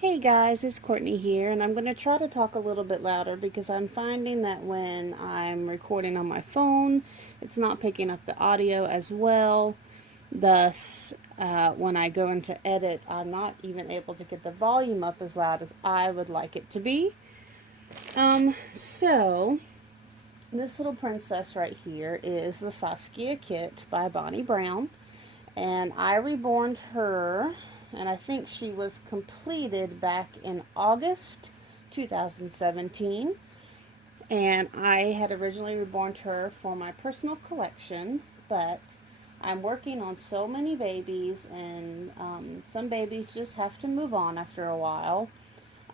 Hey guys, it's Courtney here, and I'm going to try to talk a little bit louder because I'm finding that when I'm recording on my phone, it's not picking up the audio as well. Thus, when I go into edit, I'm not even able to get the volume up as loud as I would like it to be. So this little princess right here is the Saskia kit by Bonnie Brown, and I reborned her, and I think she was completed back in August 2017. And I had originally reborned her for my personal collection, but I'm working on so many babies, and some babies just have to move on after a while.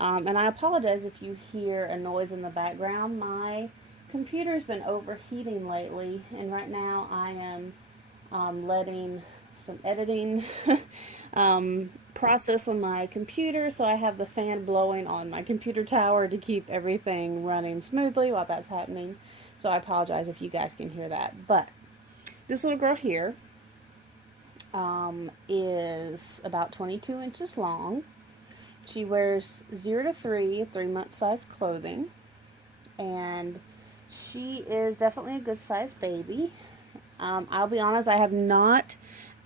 And I apologize if you hear a noise in the background. My computer's been overheating lately, and right now I am letting some editing process on my computer, so I have the fan blowing on my computer tower to keep everything running smoothly while that's happening. So I apologize if you guys can hear that. But this little girl here is about 22 inches long. She wears 0 to 3 month size clothing, and she is definitely a good sized baby. I'll be honest, I have not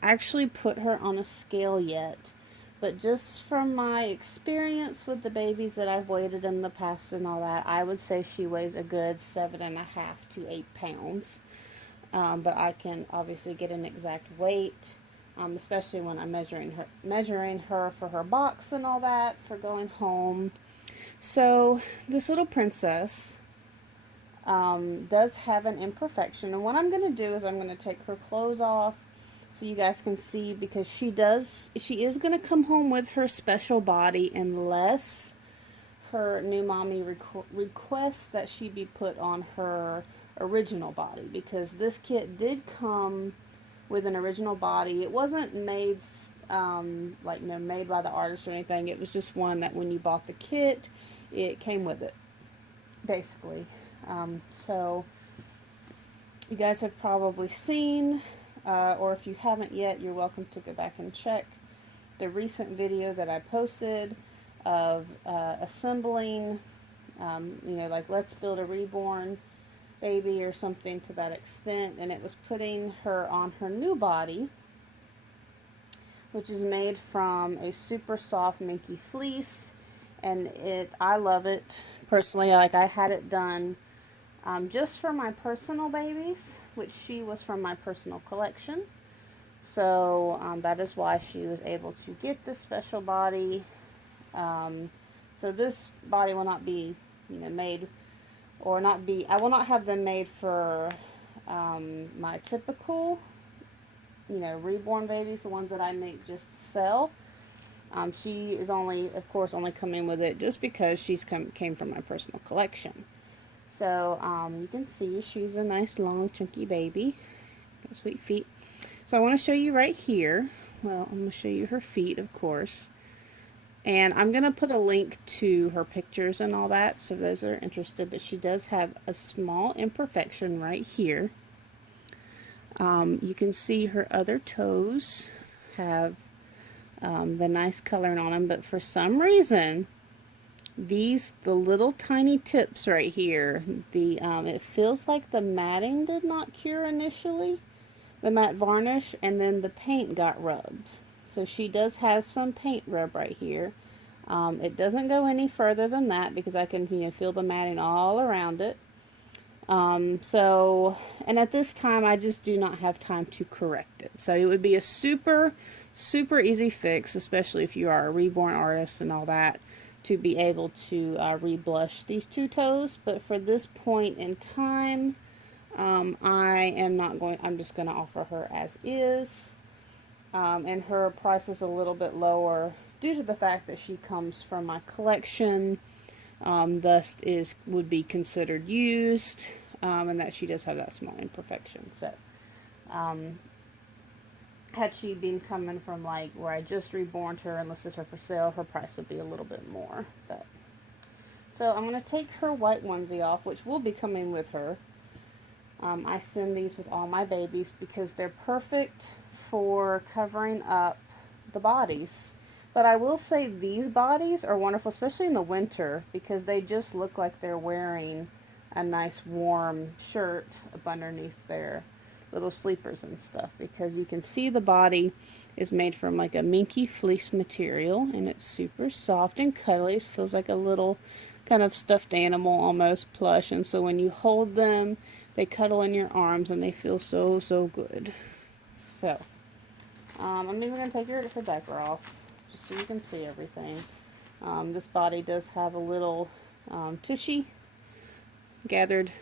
actually put her on a scale yet, but just from my experience with the babies that I've weighed in the past and all that, I would say she weighs a good 7.5 to 8 pounds. But I can obviously get an exact weight, especially when I'm measuring her for her box and all that for going home. So this little princess does have an imperfection, and what I'm going to do is I'm going to take her clothes off so you guys can see, because she is going to come home with her special body unless her new mommy requests that she be put on her original body, because this kit did come with an original body. It wasn't made made by the artist or anything. It was just one that when you bought the kit, it came with it, basically. So you guys have probably seen, or if you haven't yet, you're welcome to go back and check the recent video that I posted of assembling, like let's build a reborn baby or something to that extent, and it was putting her on her new body, which is made from a super soft minky fleece, and I love it personally. Like, I had it done just for my personal babies, which she was from my personal collection. So that is why she was able to get this special body. So this body will not be, made, or not be, I will not have them made for my typical, reborn babies, the ones that I make just to sell. She is only, of course, only coming with it just because came from my personal collection. So you can see she's a nice long chunky baby. Got sweet feet. So I want to show you right here. Well, I'm going to show you her feet, of course. And I'm going to put a link to her pictures and all that, so those are interested. But she does have a small imperfection right here. You can see her other toes have the nice coloring on them, but for some reason, the little tiny tips right here, it feels like the matting did not cure initially, the matte varnish, and then the paint got rubbed. So she does have some paint rub right here. It doesn't go any further than that because I can feel the matting all around it. And at this time I just do not have time to correct it. So it would be a super easy fix, especially if you are a reborn artist and all that, to be able to reblush these two toes. But for this point in time, I'm just going to offer her as is. And her price is a little bit lower due to the fact that she comes from my collection, thus would be considered used, and that she does have that small imperfection. So had she been coming from like where I just reborned her and listed her for sale, her price would be a little bit more. But so I'm going to take her white onesie off, which will be coming with her. I send these with all my babies because they're perfect for covering up the bodies. But I will say these bodies are wonderful, especially in the winter, because they just look like they're wearing a nice warm shirt up underneath their little sleepers and stuff, because you can see the body is made from like a minky fleece material, and it's super soft and cuddly. It feels like a little kind of stuffed animal, almost plush, and so when you hold them, they cuddle in your arms and they feel so, so good. So, I'm even going to take her diaper off, just so you can see everything. This body does have a little tushy, gathered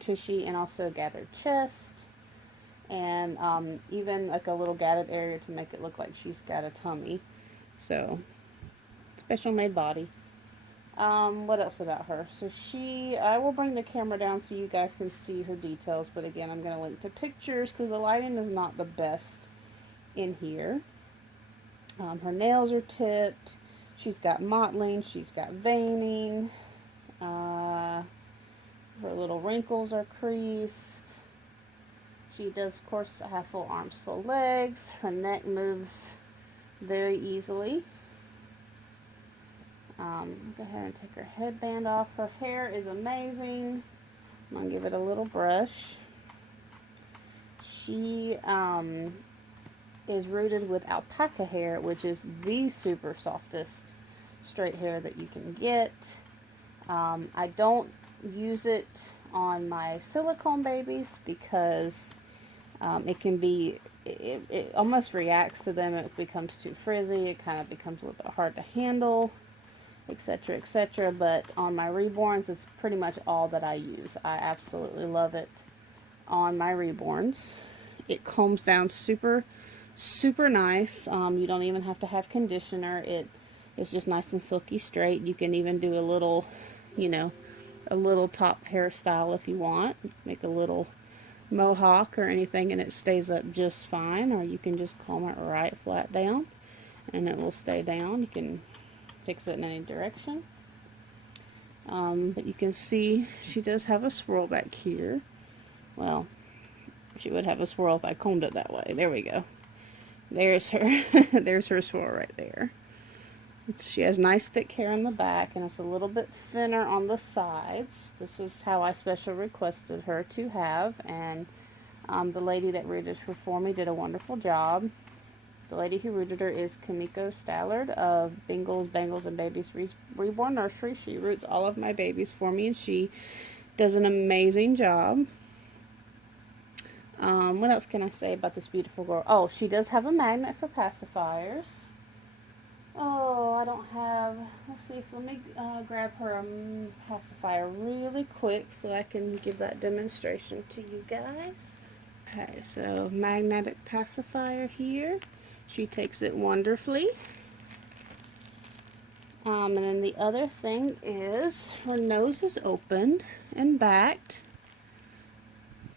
tushy, and also gathered chest, and even like a little gathered area to make it look like she's got a tummy. So, special made body. What else about her? So I will bring the camera down so you guys can see her details, but again, I'm going to link to pictures because the lighting is not the best in here. Her nails are tipped. She's got mottling. She's got veining. Her little wrinkles are creased. She does, of course, have full arms, full legs. Her neck moves very easily. Go ahead and take her headband off. Her hair is amazing. I'm going to give it a little brush. She is rooted with alpaca hair, which is the super softest straight hair that you can get. I don't use it on my silicone babies because it can be, it almost reacts to them. It becomes too frizzy. It kind of becomes a little bit hard to handle, etc., etc. But on my reborns, it's pretty much all that I use. I absolutely love it on my reborns. It combs down super, super nice. You don't even have to have conditioner. It's just nice and silky straight. You can even do a little, you know, a little top hairstyle if you want. Make a little mohawk or anything and it stays up just fine. Or you can just comb it right flat down and it will stay down. You can fix it in any direction. But you can see she does have a swirl back here. Well, she would have a swirl if I combed it that way. There we go. There's her. There's her swirl right there. She has nice thick hair in the back and it's a little bit thinner on the sides. This is how I special requested her to have, and the lady that rooted her for me did a wonderful job. The lady who rooted her is Kimiko Stallard of Bangles and Babies Reborn Nursery. She roots all of my babies for me and she does an amazing job. What else can I say about this beautiful girl? Oh, she does have a magnet for pacifiers. Oh, I don't have, let's see, let me grab her pacifier really quick so I can give that demonstration to you guys. Okay, so magnetic pacifier here. She takes it wonderfully. And then the other thing is her nose is opened and backed.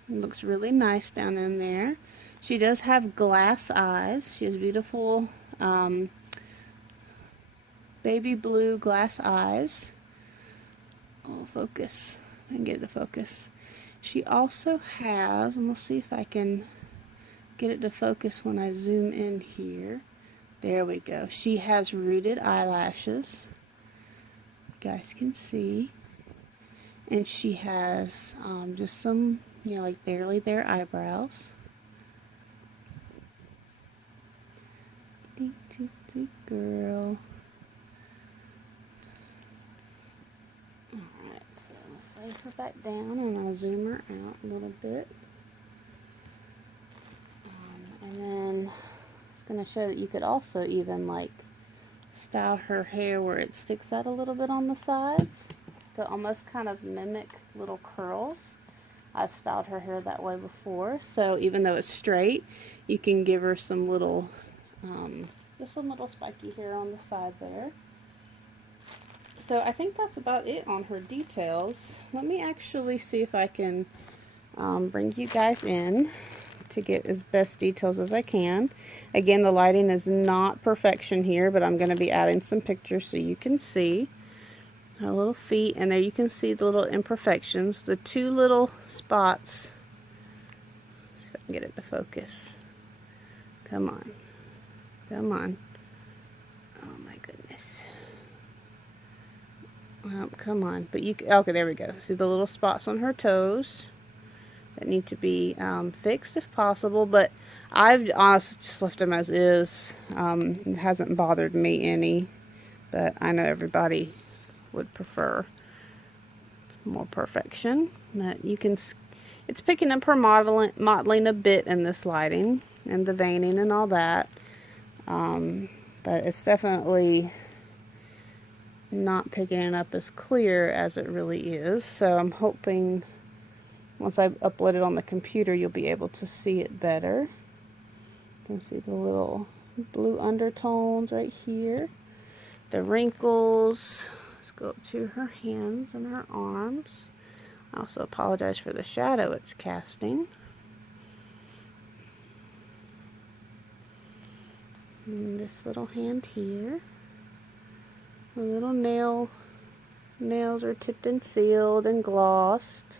It looks really nice down in there. She does have glass eyes. She has beautiful baby blue glass eyes. Oh, focus. I can get it to focus. She also has, and we'll see if I can get it to focus when I zoom in here. There we go. She has rooted eyelashes. You guys can see. And she has just some, you know, like barely there eyebrows. Girl. Alright, so let's lay her back down and I'll zoom her out a little bit. And then I was going to show that you could also even like style her hair where it sticks out a little bit on the sides to almost kind of mimic little curls. I've styled her hair that way before, so even though it's straight, you can give her some little just some little spiky hair on the side there. So I think that's about it on her details. Let me actually see if I can bring you guys in to get as best details as I can. Again, the lighting is not perfection here, but I'm going to be adding some pictures so you can see her little feet, and there you can see the little imperfections, the two little spots. See if I can get it to focus. Come on. Come on. goodness. Come on. But you, okay, there we go. See the little spots on her toes that need to be fixed if possible, but I've honestly just left them as is. It hasn't bothered me any, but I know everybody would prefer more perfection. But you can, it's picking up her modeling a bit in this lighting and the veining and all that, but it's definitely not picking it up as clear as it really is. So I'm hoping once I upload it on the computer, you'll be able to see it better. You can see the little blue undertones right here, the wrinkles. Let's go up to her hands and her arms. I also apologize for the shadow it's casting. And this little hand here. Her little nails are tipped and sealed and glossed.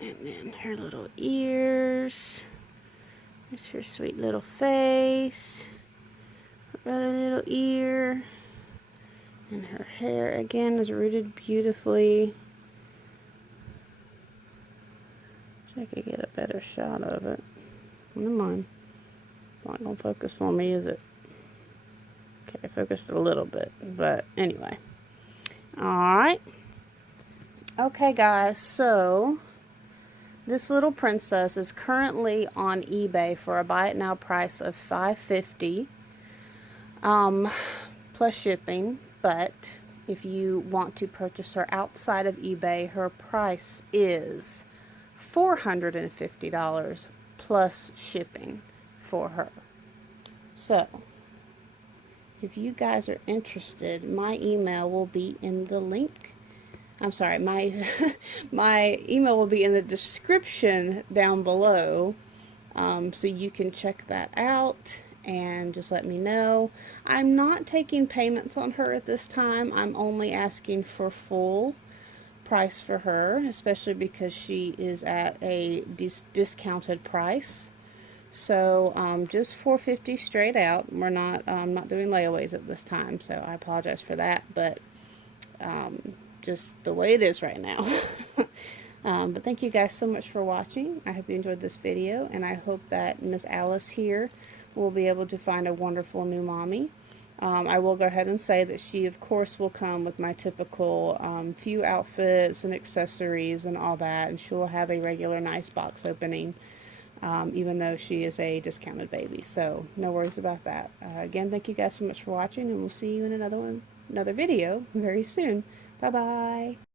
And then her little ears. There's her sweet little face. Her other little ear. And her hair again is rooted beautifully. Wish I could get a better shot of it. Never mind. It's not gonna focus for me, is it? Okay, I focused a little bit, but anyway. Alright. Okay, guys, so this little princess is currently on eBay for a buy it now price of $5.50 plus shipping, but if you want to purchase her outside of eBay, her price is $450 plus shipping for her. So if you guys are interested, my email will be in the link. I'm sorry, my email will be in the description down below, so you can check that out and just let me know. I'm not taking payments on her at this time. I'm only asking for full price for her, especially because she is at a discounted price. So just $4.50 straight out. We're not doing layaways at this time, so I apologize for that, but just the way it is right now. But thank you guys so much for watching. I hope you enjoyed this video, and I hope that Miss Alice here will be able to find a wonderful new mommy. I will go ahead and say that she of course will come with my typical few outfits and accessories and all that, and she will have a regular nice box opening, even though she is a discounted baby. So no worries about that. Again, thank you guys so much for watching, and we'll see you in another video very soon. Bye bye.